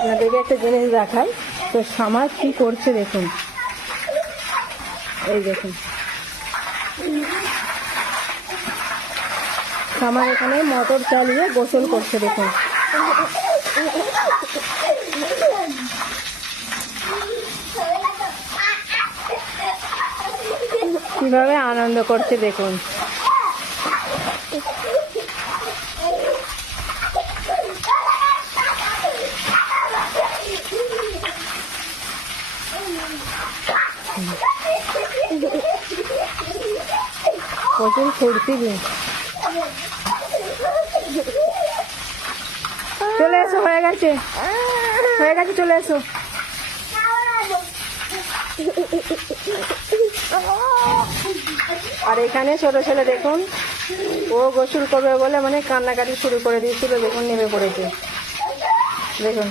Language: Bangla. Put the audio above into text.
আপনাদেরকে একটা জিনিস দেখাই। তো শামা কি করছে দেখুন, এই দেখুন শামা এখানে মোটর চালিয়ে গোসল করছে দেখুন। কিভাবে আনন্দ করছে দেখুন। প্রচুর ফুর্তি দিন। চলে এসো, হয়ে গেছে চলে এসো। আর এখানে ছোট ছেলে দেখুন, ও গোসল করবে বলে মানে কান্নাকাটি শুরু করে দিয়েছিল, দেখুন নেমে পড়েছে দেখুন।